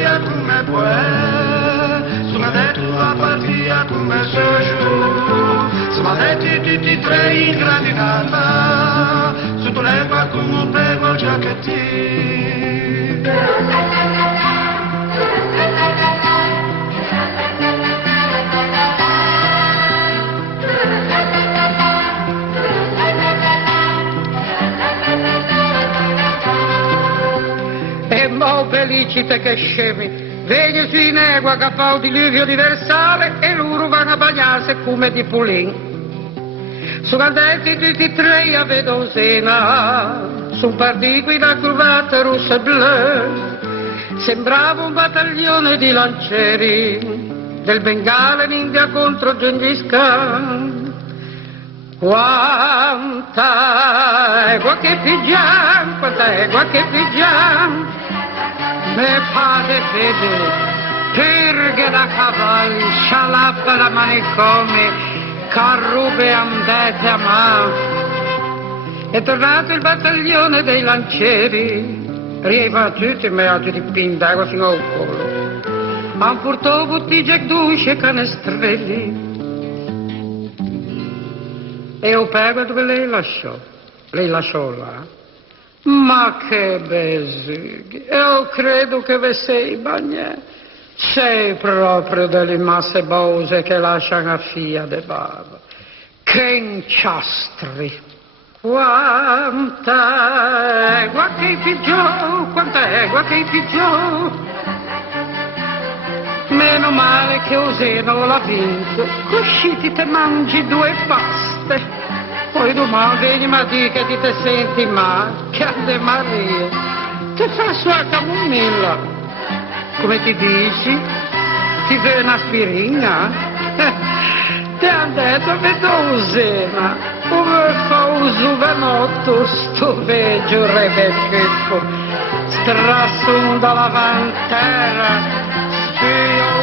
partita come puoi, sono detto a partita come sono, sono detti tutti e tre in gradinata, sotto l'erba come un prego giacchettino. E mo' felicite che scemi, vedi su in egua che fa un diluvio universale e loro vanno a bagnarsi come di pulin. Sono andati tutti e tre a Vedosena, sono partiti da curvata rossa e blu, sembrava un battaglione di lancieri del Bengala in India contro Gengis Khan. Quanta egua che pigiam, quanta egua che pigiam, me pare fede, perghe da cavalli, scialappa da manicomio, carrube andate a mano. È tornato il battaglione dei lancieri, rieva tutti i meaggi di pinda fino al collo, han portato bottiglie e dusce canestrelli. E o pego dove lei lasciò là. Ma che besughi, io credo che ve sei bagnè, sei proprio delle masse bose che lasciano a fia de bava, che inciastri, quanta egua che pigiò, quanta egua che pigiò, meno male che Oseno l'ha vinto, così te mangi due paste. Poi domani vieni a dire che ti te senti male, che Ave Maria, ti fa sua camomilla. Come ti dici? Ti vuoi un'aspirina? Ti hanno detto che Osena, come fa un giovanotto, sto veggio rebecchecco, strassunda la vantera, spio